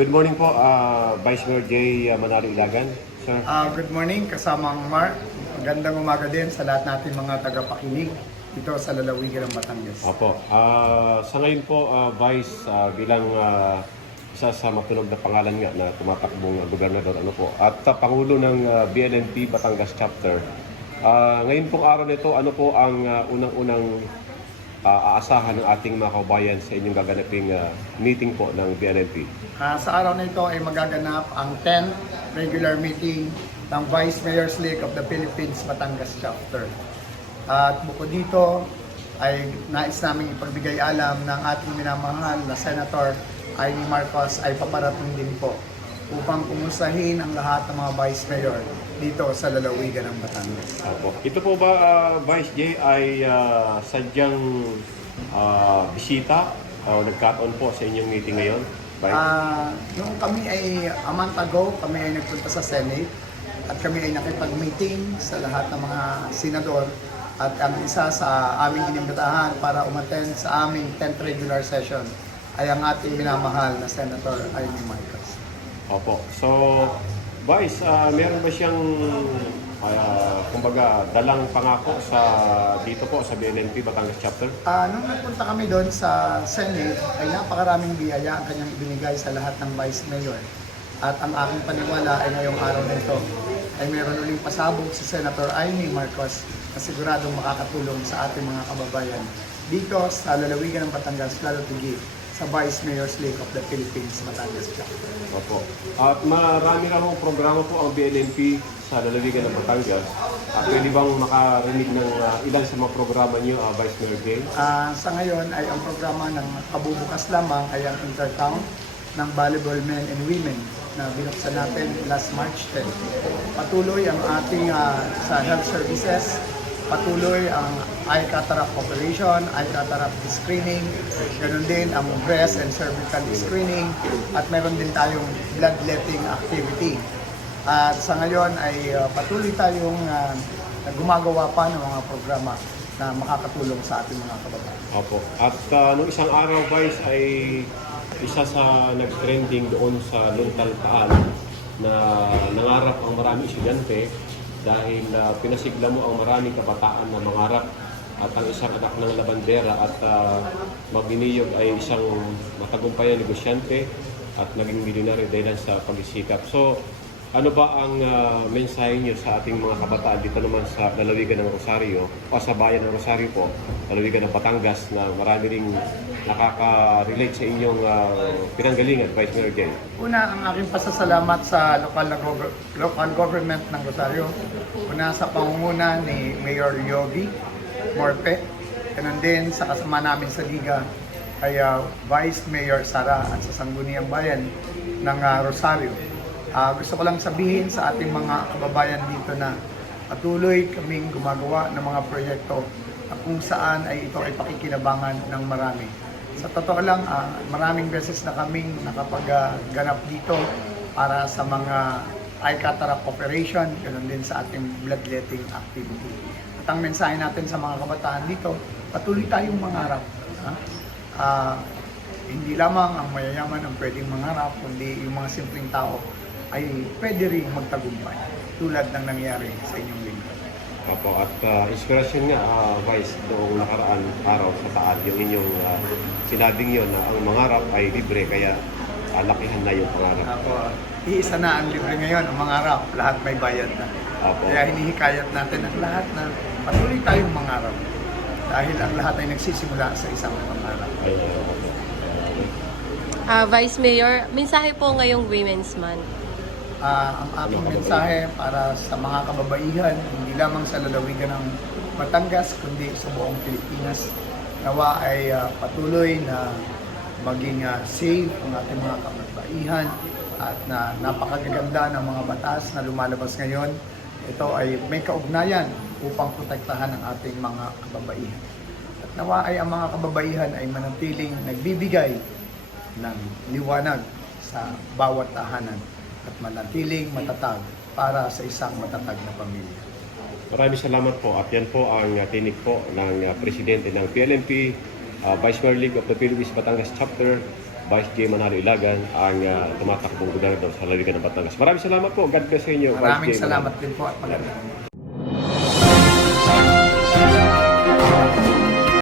Good morning po, Vice Mayor Jay Manalo Ilagan. Sir. Good morning, kasamang Mark. Magandang umaga din sa lahat natin mga tagapakinig dito sa lalawigan ng Batangas. Opo. Sa ngayon po, Vice, bilang isa sa matunog na pangalan nga na tumatakbong gobernador, at Pangulo ng BNNP Batangas Chapter. Ngayon pong araw nito, ano po ang unang-unang aasahan ng ating mga kabayan sa inyong gaganaping meeting po ng BNNP? Sa araw na ito ay magaganap ang 10th regular meeting ng Vice Mayor's League of the Philippines Batangas Chapter. At bukod dito ay nais namin ipagbigay alam ng ating minamahal na Senator Amy Marcos ay paparating din po upang kumustahin ang lahat ng mga Vice Mayor dito sa lalawigan ng Batangas. Opo. Ito po ba, Vice Jay, ay sadyang bisita o nagkataon po sa inyong meeting ngayon? Nung kami ay a month ago, kami ay nagpunta sa Senate at kami ay nakipag-meeting sa lahat ng mga senador at ang isa sa aming inimbitahan para umattend sa aming 10th regular session ay ang ating minamahal na Senator Amy Marcos. Opo. So, Vice, meron ba siyang kumbaga dalang pangako sa dito po sa BNNP Batangas Chapter? Nung nagpunta kami doon sa Senate ay napakaraming biyaya ang kanyang ibinigay sa lahat ng Vice Mayor. At ang aking paniwala ay ngayong araw na ito ay meron uling pasabog si Senator Amy Marcos na siguradong makakatulong sa ating mga kababayan dito sa lalawigan ng Batangas, lalo tigit sa Vice Mayor's League of the Philippines Batangas Chapter. Opo. At marami na hong programa po ang BNNP sa lalawigan ng Batangas. At pwede bang makarinig ng ilan sa mga programa niyo, Vice Mayor Jay? Sa ngayon ay ang programa ng kabubukas lamang ay ang Intertown ng volleyball men and women na binuksan natin last March 10. Patuloy ang ating sa health services, patuloy ang eye cataract operation, eye cataract screening, ganoon din ang breast and cervical screening, at meron din tayong bloodletting activity. At sa ngayon ay patuloy tayong gumagawa pa ng mga programa na makakatulong sa ating mga kababayan. Opo. At nung isang araw, Vice, ay isa sa nag-trending doon sa Luntal Taal na nangarap ang maraming estudyante dahil pinasigla mo ang maraming kabataan na mangarap at ang isang anak ng labandera at magbiniyog ay isang matagumpay na negosyante at naging milyonaryo dahil sa pagsisikap. So, ano ba ang mensahe niyo sa ating mga kabataan dito naman sa lalawigan ng Rosario o sa bayan ng Rosario po, lalawigan ng Batangas na marami ring nakaka-relate sa inyong pinanggalingan, Vice Mayor Jay? Una, ang aking pasasalamat sa local government ng Rosario. Una sa pangunguna ni Mayor Yogi Morpe. Ganun din sa kasama namin sa Liga ay Vice Mayor Sara at sa Sangguniang Bayan ng Rosario. Gusto ko lang sabihin sa ating mga kababayan dito na patuloy kaming gumagawa ng mga proyekto kung saan ay ito ay pakikinabangan ng marami. Sa totoo lang, maraming beses na kaming nakapagganap dito para sa mga eye cataract operation, ganoon din sa ating bloodletting activity. At ang mensahe natin sa mga kabataan dito, patuloy tayong mangarap. Hindi lamang ang mayayaman ang pwedeng mangarap, kundi yung mga simpleng tao ay pwede rin magtagumpay tulad ng nangyari sa inyong lingkod. Opo, at inspirasyon nga, Vice, noong nakaraan araw sa Taal, yung inyong sinabing yun na ang mangarap ay libre, kaya lakihan na yung pangarap. Iisa na ang libre ngayon, ang mangarap, lahat may bayad na. Opo. Kaya hinihikayat natin ang lahat na patuloy tayong mangarap dahil ang lahat ay nagsisimula sa isang pangarap. Vice Mayor, mensahe po ngayong Women's Month. Ang aking mensahe para sa mga kababaihan, hindi lamang sa lalawigan ng Batangas, kundi sa buong Pilipinas, nawa ay patuloy na maging safe ang ating mga kababaihan at na napakagaganda ng mga batas na lumalabas ngayon. Ito ay may kaugnayan upang protektahan ang ating mga kababaihan. At nawa ay ang mga kababaihan ay manatiling nagbibigay ng liwanag sa bawat tahanan at manatiling matatag para sa isang matatag na pamilya. Maraming salamat po, at yan po ang tinig po ng Presidente ng PLNP, Vice Mayor League of the Philippines Batangas Chapter, Vice J. Manalo Ilagan ang tumatakbong gobernador sa lalawigan ng Batangas. Maraming salamat po. God bless sa inyo, Vice J. Maraming Manalo. salamat din po at magandang